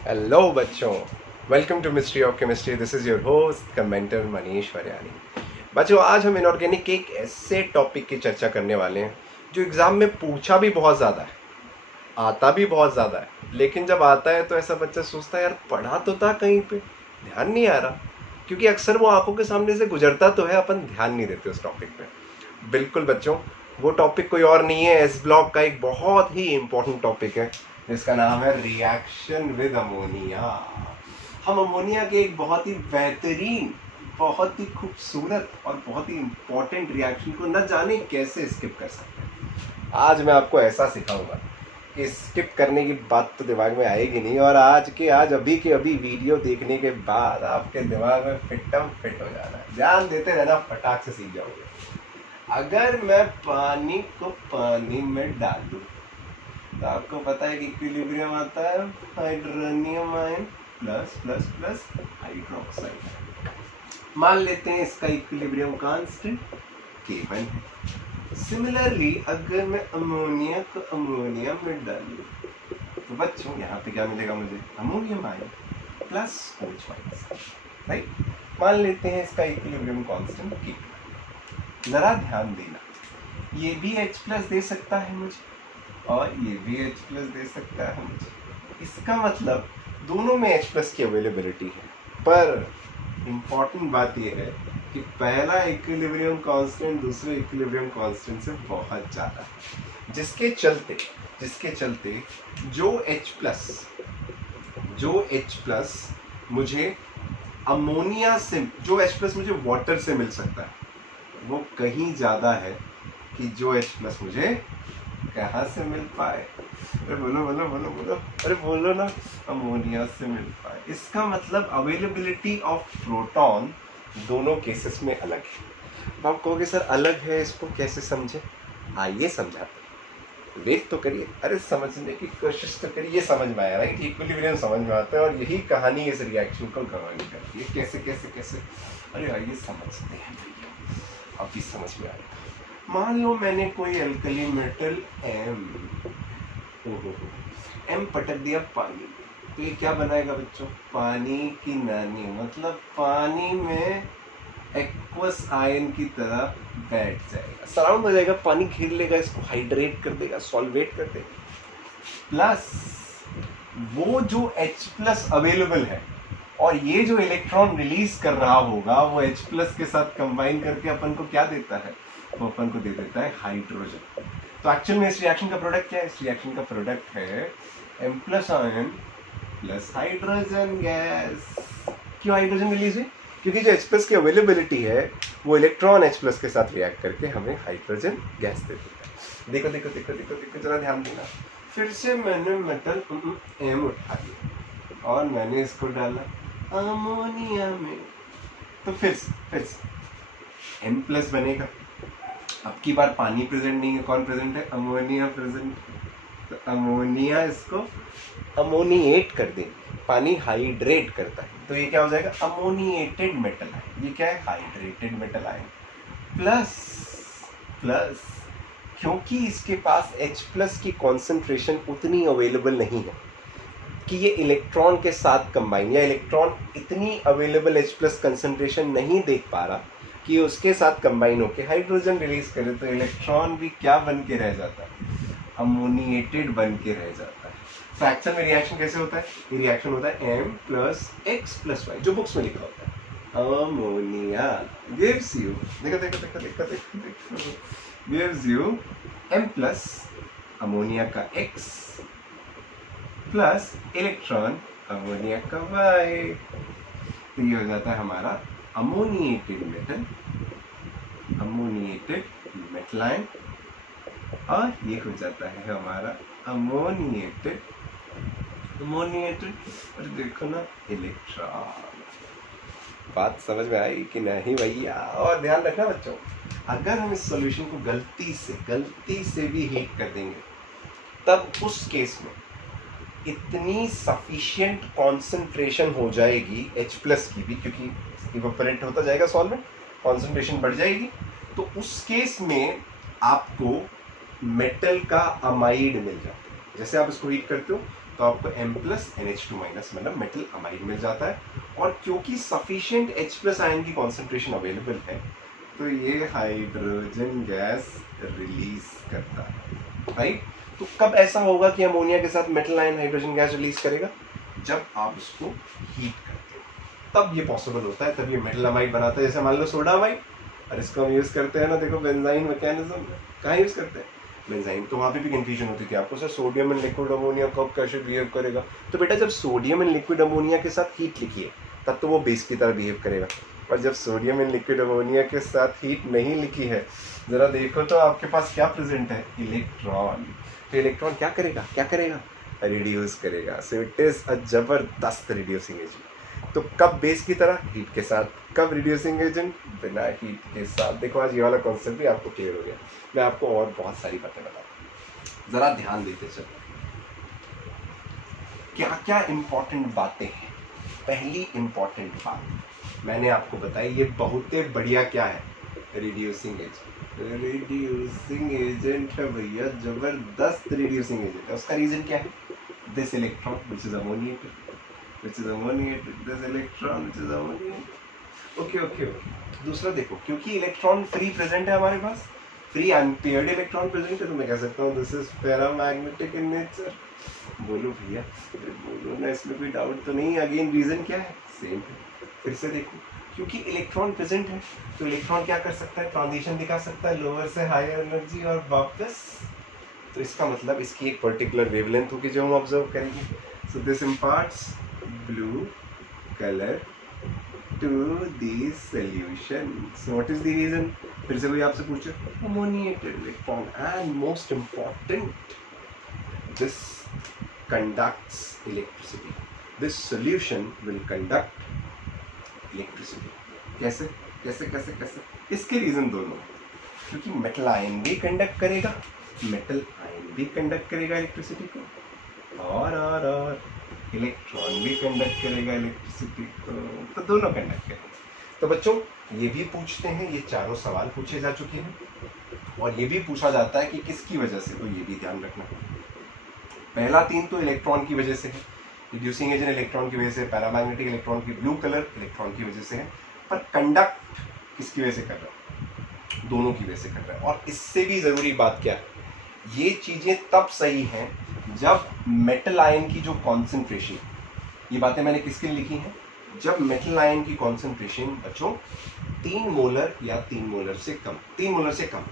Hello बच्चों, welcome to mystery of chemistry. This is your host commenter Manish Variyani. बच्चों, आज हम इनऑर्गेनिक के एक ऐसे टॉपिक की चर्चा करने वाले हैं जो एग्ज़ाम में पूछा भी बहुत ज़्यादा है, आता भी बहुत ज़्यादा है, लेकिन जब आता है तो ऐसा बच्चा सोचता है यार पढ़ा तो था कहीं पे, ध्यान नहीं आ रहा। क्योंकि अक्सर वो आंखों के सामने से गुजरता तो है, अपन ध्यान नहीं देते उस टॉपिक पे। बिल्कुल बच्चों, वो टॉपिक कोई और नहीं है, एस ब्लॉक का एक बहुत ही इंपॉर्टेंट टॉपिक है जिसका नाम है रिएक्शन विद अमोनिया। हम अमोनिया के एक बहुत ही बेहतरीन, बहुत ही खूबसूरत और बहुत ही इंपॉर्टेंट रिएक्शन को न जाने कैसे स्किप कर सकते हैं। आज मैं आपको ऐसा सिखाऊंगा कि स्किप करने की बात तो दिमाग में आएगी नहीं, और आज के आज अभी के अभी वीडियो देखने के बाद आपके दिमाग में फिटम फिट हो जाना है। ध्यान देते रहना, फटाक से सीख जाओगे। अगर मैं पानी को पानी में डालूं तो आपको पता है कि इक्विलिब्रियम आता है hydronium ion plus plus plus hydroxide. मान लेते हैं इसका इक्विलिब्रियम कांस्टेंट K1 है। सिमिलरली अगर मैं अमोनिया को अमोनिया में डालूं तो बच्चों यहाँ पे क्या मिलेगा मुझे? Ammonium ion plus OH-, right. मान लेते हैं इसका इक्विलिब्रियम कांस्टेंट K2। जरा ध्यान देना, ये भी H प्लस दे सकता है मुझे और ये भी H प्लस दे सकता है मुझे। इसका मतलब दोनों में H प्लस की अवेलेबिलिटी है, पर इम्पॉर्टेंट बात यह है कि पहला इक्विलिब्रियम कांस्टेंट दूसरे इक्विलिब्रियम कांस्टेंट से बहुत ज़्यादा है, जिसके चलते जो H प्लस मुझे अमोनिया से, जो H प्लस मुझे वाटर से मिल सकता है, वो कहीं ज़्यादा है कि जो H प्लस मुझे कहाँ से मिल पाए। अरे बोलो बोलो बोलो बोलो, अरे बोलो ना, अमोनिया से मिल पाए। इसका मतलब अवेलेबिलिटी ऑफ प्रोटॉन दोनों केसेस में अलग है। अब आप कहोगे सर अलग है, इसको कैसे समझे? आइए समझाते हैं, वेट तो करिए, अरे समझने की कोशिश तो करिए। ये समझ में आया राइट, इक्विलिब्रियम समझ में आता है और यही कहानी इस रिएक्शन को गवाही करती है। कैसे कैसे कैसे, अरे आइए समझते हैं, अभी समझ में आएगा। मान लो मैंने कोई अल्कली मेटल M पटक दिया पानी में, तो ये क्या बनाएगा बच्चों? पानी की नानी, मतलब पानी में एक्वस आयन की तरह बैठ जाएगा, सराउंड हो जाएगा, पानी घेर लेगा, इसको हाइड्रेट कर देगा, सॉल्वेट कर देगा। प्लस वो जो H प्लस अवेलेबल है और ये जो इलेक्ट्रॉन रिलीज कर रहा होगा वो H प्लस के साथ कंबाइन करके अपन को क्या देता है? वो अपन को दे देता है हाइड्रोजन। तो एक्चुअल में इस रिएक्शन का प्रोडक्ट क्या है? इस रिएक्शन का प्रोडक्ट है M plus ion plus hydrogen gas. क्यों हाइड्रोजन रिलीज हुई? क्योंकि जो H प्लस की अवेलेबिलिटी है वो इलेक्ट्रॉन H प्लस के साथ रिएक्ट करके हमें हाइड्रोजन गैस दे देता है। देखो देखो देखो देखो देखो, जरा ध्यान देना। फिर से मैंने मेटल M उठा लिया और मैंने इसको डाला अमोनिया में, तो फिर से M प्लस बनेगा। अब की बार पानी प्रेजेंट नहीं है, कौन प्रेजेंट है? Ammonia present. तो अमोनिया इसको अमोनिएट कर देंगे, पानी हाइड्रेट करता है, तो ये क्या हो जाएगा? Ammoniated metal ion. ये क्या है? Hydrated metal ion. Plus plus क्योंकि इसके पास H प्लस की कॉन्सेंट्रेशन उतनी अवेलेबल नहीं है कि ये इलेक्ट्रॉन के साथ कंबाइन, या इलेक्ट्रॉन इतनी अवेलेबल H प्लस कंसेंट्रेशन नहीं देख पा रहा कि उसके साथ कंबाइन होकर हाइड्रोजन रिलीज करे, तो इलेक्ट्रॉन भी क्या बन के रह जाता है? अमोनिएटेड बन के रह जाता है। तो एक्चुअल में रिएक्शन कैसे होता है? ये रिएक्शन होता है M plus X plus Y, जो बुक्स में लिखा होता है। अमोनिया गिव्स यू, देखो देखो देखो देखो देखो देखो, gives you M plus ammonia का X प्लस इलेक्ट्रॉन अमोनिया का Y। तो ये हो जाता है हमारा ammoniated metal, ammoniated metal ion, और ये हो जाता है हमारा अमोनिएटेड और देखो ना इलेक्ट्रॉन। बात समझ में आई कि नहीं भैया? और ध्यान रखना बच्चों, अगर हम इस सॉल्यूशन को गलती से भी हीट कर देंगे, तब उस केस में इतनी सफिशिएंट कॉन्सेंट्रेशन हो जाएगी H प्लस की भी, क्योंकि इवेपोरेट होता जाएगा सॉल्वेंट, कॉन्सेंट्रेशन बढ़ जाएगी, तो उस केस में आपको मेटल का अमाइड मिल जाता है। जैसे आप इसको हीट करते हो तो आपको M प्लस NH2 माइनस मतलब मेटल अमाइड मिल जाता है। और क्योंकि सफिशिएंट H प्लस आयन की कॉन्सेंट्रेशन अवेलेबल है तो ये हाइड्रोजन गैस रिलीज करता है, राइट। तो कब ऐसा होगा कि अमोनिया के साथ metal ion hydrogen gas release करेगा? जब आप उसको हीट करते हो तब ये पॉसिबल होता है, तब ये मेटल अमाइड बनाता है। जैसे मान लो सोडा अमाइड, और इसको हम यूज़ करते हैं ना, देखो बेंजाइन मैकेनिज्म में कहाँ यूज़ करते हैं? बेंजाइन। तो वहाँ पे भी कंफ्यूजन होती थी आपको, sir sodium and liquid ammonia कब कैसे बिहेव करेगा? तो बेटा जब सोडियम एंड लिक्विड अमोनिया के साथ हीट लिखिए तब तो वो बेस की तरह बिहेव करेगा, और जब सोडियम एंड लिक्विड अमोनिया के साथ हीट नहीं लिखी है, ज़रा देखो तो आपके पास क्या प्रेजेंट है? इलेक्ट्रॉन। तो इलेक्ट्रॉन क्या करेगा? क्या करेगा? रिड्यूस करेगा। सो इट इज़ अ जबरदस्त रिड्यूसिंग एजेंट। तो कब बेस की तरह? हीट के साथ। कब रिड्यूसिंग एजेंट? बिना हीट के साथ। देखो आज ये वाला कॉन्सेप्ट भी आपको क्लियर हो गया। मैं आपको और बहुत सारी बातें बताता हूँ, ज़रा ध्यान देते चलो। क्या क्या इम्पोर्टेंट बातें हैं? पहली इम्पोर्टेंट बात मैंने आपको बताई, ये बहुत बढ़िया क्या है? Reducing agent. रिड्यूसिंग एजेंट है भैया, जबरदस्त रिड्यूसिंग एजेंट है। उसका रीजन क्या है? This electron which is ammoniated, this electron which is ammoniated. Okay okay okay. दूसरा देखो, क्योंकि इलेक्ट्रॉन फ्री प्रेजेंट है हमारे पास, फ्री अनपेयर्ड इलेक्ट्रॉन प्रेजेंट है, तो मैं कह सकता हूँ this is paramagnetic in nature. बोलो भैया, बोलो ना, इसमें कोई डाउट तो नहीं। अगेन रीजन क्या है? सेम है। फिर से देखो, क्योंकि इलेक्ट्रॉन प्रेजेंट है तो इलेक्ट्रॉन क्या कर सकता है? ट्रांजिशन दिखा सकता है लोअर से हायर एनर्जी और वापस। तो इसका मतलब इसकी एक पर्टिकुलर वेवलेंथ होगी जो हम ऑब्जर्व करेंगे। So this imparts blue colour to the solution. So what is the reason? फिर से कोई आपसे पूछे, ammoniated electron. And most important, this conducts electricity. This solution will conduct electricity. कैसे कैसे कैसे कैसे? इसके रीजन दोनों, क्योंकि मेटल आयन भी कंडक्ट करेगा, मेटल आयन भी कंडक्ट करेगा इलेक्ट्रिसिटी को, और इलेक्ट्रॉन भी कंडक्ट करेगा इलेक्ट्रिसिटी को, तो दोनों कंडक्ट करेंगे। तो बच्चों ये भी पूछते हैं, ये चारों सवाल पूछे जा चुके हैं, और ये भी पूछा जाता है कि किसकी वजह से, तो ये भी ध्यान रखना। पहला तीन तो इलेक्ट्रॉन की वजह से है, रिड्यूसिंग एजेंट इलेक्ट्रॉन की वजह से, पैरामैग्नेटिक इलेक्ट्रॉन की, ब्लू कलर इलेक्ट्रॉन की वजह से है, पर कंडक्ट किसकी वजह से कर रहा है? दोनों की वजह से कर रहा है। और इससे भी ज़रूरी बात क्या है, ये चीज़ें तब सही हैं जब मेटल आयन की जो कॉन्सेंट्रेशन, ये बातें मैंने किसके लिए लिखी हैं? जब मेटल आयन की कॉन्सेंट्रेशन बच्चों 3 मोलर या 3 मोलर से कम, 3 मोलर से कम,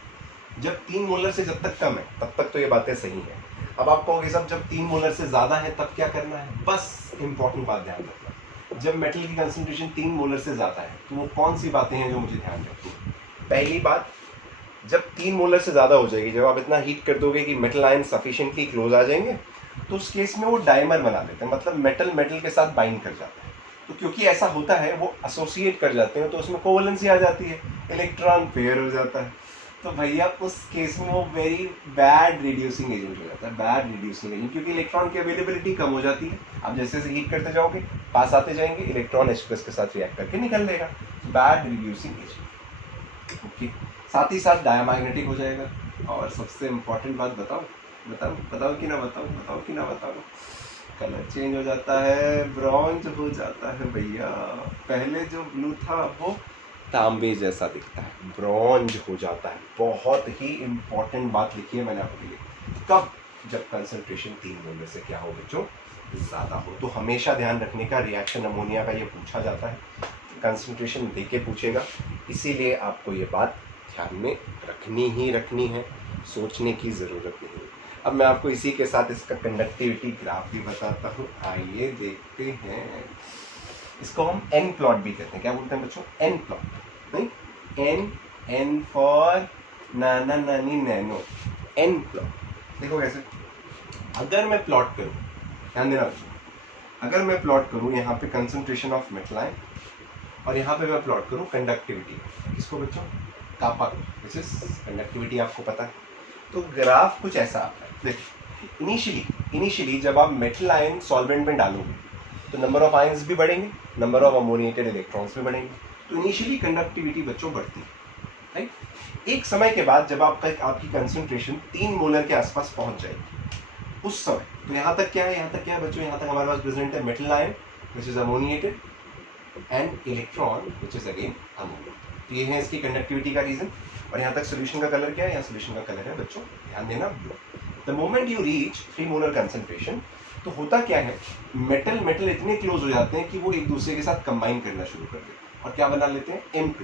जब 3 मोलर से जब तक कम है तब तक तो ये बातें सही हैं। अब आप कहोगे सब जब 3 मोलर से ज़्यादा है तब क्या करना है? बस इंपॉर्टेंट बात ध्यान रखना, जब मेटल की कंसंट्रेशन 3 मोलर से ज़्यादा है तो वो कौन सी बातें हैं जो मुझे ध्यान रखनी है? पहली बात, जब 3 मोलर से ज़्यादा हो जाएगी, जब आप इतना हीट कर दोगे कि मेटल आयन सफिशिएंटली क्लोज आ जाएंगे, तो उस केस में वो डायमर बना देते हैं, मतलब मेटल मेटल के साथ बाइंड कर जाता है। तो क्योंकि ऐसा होता है, वो एसोसिएट कर जाते हैं, तो उसमें कोवलेंसी आ जाती है, इलेक्ट्रॉन पेयर हो जाता है, तो भैया उस केस में वो वेरी बैड रिड्यूसिंग एजेंट हो जाता है, बैड रिड्यूसिंग एजेंट, क्योंकि इलेक्ट्रॉन की अवेलेबिलिटी कम हो जाती है। आप जैसे जैसे हीट करते जाओगे, पास आते जाएंगे, इलेक्ट्रॉन H+ के साथ रिएक्ट करके निकल लेगा, बैड रिड्यूसिंग एजेंट। ओके, साथ ही साथ डायमैग्नेटिक हो जाएगा। और सबसे इम्पॉर्टेंट बात बताओ, बताओ बताओ कि ना बताओ, बताओ कि ना बताओ, कलर चेंज हो जाता है, ब्रॉन्ज हो जाता है भैया। पहले जो ब्लू था वो तांबे जैसा दिखता है, ब्रॉन्ज हो जाता है। बहुत ही इंपॉर्टेंट बात लिखी है मैंने आपके लिए, कब? जब कंसंट्रेशन 3 मोलर से क्या हो बच्चों? ज़्यादा हो। तो हमेशा ध्यान रखने का, रिएक्शन अमोनिया का ये पूछा जाता है, कंसंट्रेशन देके पूछेगा, इसीलिए आपको ये बात ध्यान में रखनी ही रखनी है, सोचने की ज़रूरत नहीं है। अब मैं आपको इसी के साथ इसका कंडक्टिविटी ग्राफ भी बताता हूँ, आइए देखते हैं। इसको हम एन प्लॉट भी कहते हैं। क्या बोलते हैं बच्चों? एन प्लॉट, नहीं, एन फॉर नाना नानी नैनो, एन प्लॉट। देखो कैसे, अगर मैं प्लॉट करूँ, ध्यान देना बच्चों, अगर मैं प्लॉट करूँ यहाँ पे कंसंट्रेशन ऑफ मेटल आयन, और यहाँ पे मैं प्लॉट करूँ कंडक्टिविटी, किसको बच्चों? कापा, विच इज कंडक्टिविटी, आपको पता है। तो ग्राफ कुछ ऐसा आता है। देखिए, इनिशियली जब आप मेटल आयन सॉल्वेंट में डालोगे तो नंबर ऑफ आयंस भी बढ़ेंगे, नंबर ऑफ अमोनिएटेड इलेक्ट्रॉन्स भी बढ़ेंगे, तो इनिशियली कंडक्टिविटी बच्चों बढ़ती है, राइट। एक समय के बाद जब आपकी कंसंट्रेशन 3 मोलर के आसपास पहुंच जाएगी, उस समय। तो यहाँ तक क्या है, यहाँ तक क्या है बच्चों, यहाँ तक हमारे पास प्रेजेंट है metal ion which is ammoniated and electron which is again ammoniated. तो ये है इसकी कंडक्टिविटी का रीजन। और यहाँ तक सोल्यूशन का कलर क्या है, यहाँ सोल्यूशन का कलर है बच्चों, ध्यान देना blue. The moment you reach 3 molar concentration, तो होता क्या है, मेटल मेटल इतने क्लोज हो जाते हैं कि वो एक दूसरे के साथ कंबाइन करना शुरू कर देते हैं और क्या बना लेते हैं, M2,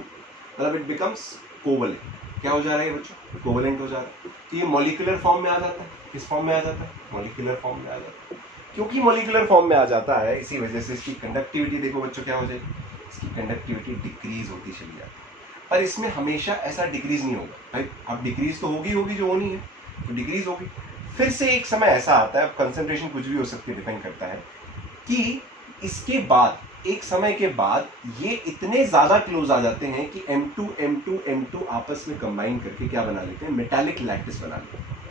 मतलब इट बिकम्स कोवलेंट। क्या हो जा रहा है बच्चों, कोवलेंट हो जा रहा है। तो ये मॉलिक्यूलर फॉर्म में आ जाता है, किस फॉर्म में आ जाता है, मॉलिक्यूलर फॉर्म में आ जाता है। क्योंकि मॉलिक्यूलर फॉर्म में आ जाता है, इसी वजह से इसकी कंडक्टिविटी देखो बच्चों क्या हो जाएगी, इसकी कंडक्टिविटी डिक्रीज होती चली जाती है। पर इसमें हमेशा ऐसा डिक्रीज नहीं होगा भाई, अब डिक्रीज तो होगी होगी जो होनी है, तो डिक्रीज होगी। फिर से एक समय ऐसा आता है, अब कंसंट्रेशन कुछ भी हो सकती है, डिपेंड करता है कि इसके बाद एक समय के बाद ये इतने ज्यादा क्लोज आ जाते हैं कि M2 आपस में कंबाइन करके क्या बना लेते हैं, मेटालिक लैटिस बना लेते हैं।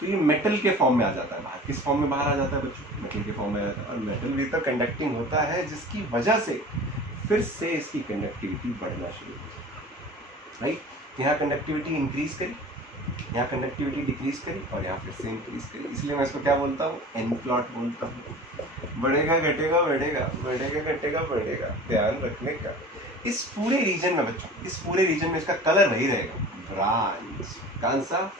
तो ये मेटल के फॉर्म में आ जाता है बाहर। किस फॉर्म में बाहर आ जाता है बच्चों, मेटल के फॉर्म में आ जाता है। और मेटल भी तो कंडक्टिंग होता है, जिसकी वजह से फिर से इसकी कंडक्टिविटी बढ़ना शुरू हो जाती है, राइट। यहाँ कंडक्टिविटी इंक्रीज करी, यहाँ कंडक्टिविटी डिक्रीज करी और यहाँ फिर से इंक्रीज करी, इसलिए मैं इसको क्या बोलता हूँ, एन प्लॉट बोलता हूँ। बढ़ेगा घटेगा बढ़ेगा, बढ़ेगा घटेगा बढ़ेगा, ध्यान रखने का। इस पूरे रीजन में बच्चों, इस पूरे रीजन में इसका कलर वही रहेगा, ब्रांज। कौन सा,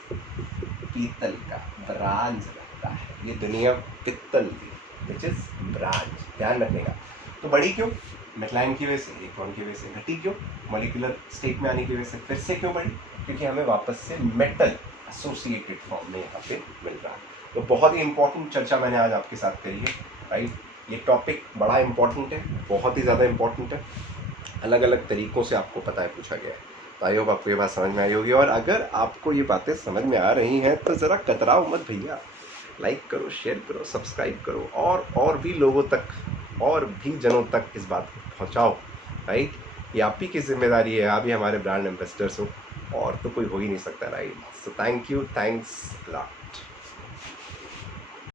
पीतल का ब्रांज रहता है। ये दुनिया पित्तल की, विच इज ब्रांज, ध्यान रखने का। तो बड़ी क्यों, मेटलाइन की वजह से, इलेक्ट्रॉन की वजह से। घटी क्यों, मॉलिक्यूलर स्टेट में आने की वजह से। फिर से क्यों बढ़ी, क्योंकि हमें वापस से मेटल एसोसिएटेड फॉर्म में यहाँ पे मिल रहा है। तो बहुत ही इंपॉर्टेंट चर्चा मैंने आज आपके साथ करी है, राइट। ये टॉपिक बड़ा इंपॉर्टेंट है, बहुत ही ज़्यादा इंपॉर्टेंट है। अलग अलग तरीक़ों से आपको पता है पूछा गया है। तो आई होप आपको ये बात समझ में आई होगी। और अगर आपको ये बातें समझ में आ रही हैं तो ज़रा कतराओ मत भैया, लाइक करो, शेयर करो, सब्सक्राइब करो और भी लोगों तक, और भी जनों तक इस बात को पहुँचाओ, राइट। ये आप ही की जिम्मेदारी है, आप ही हमारे ब्रांड एम्बेसडर्स हो, और तो कोई हो ही नहीं सकता, right. So thank you, thanks lot.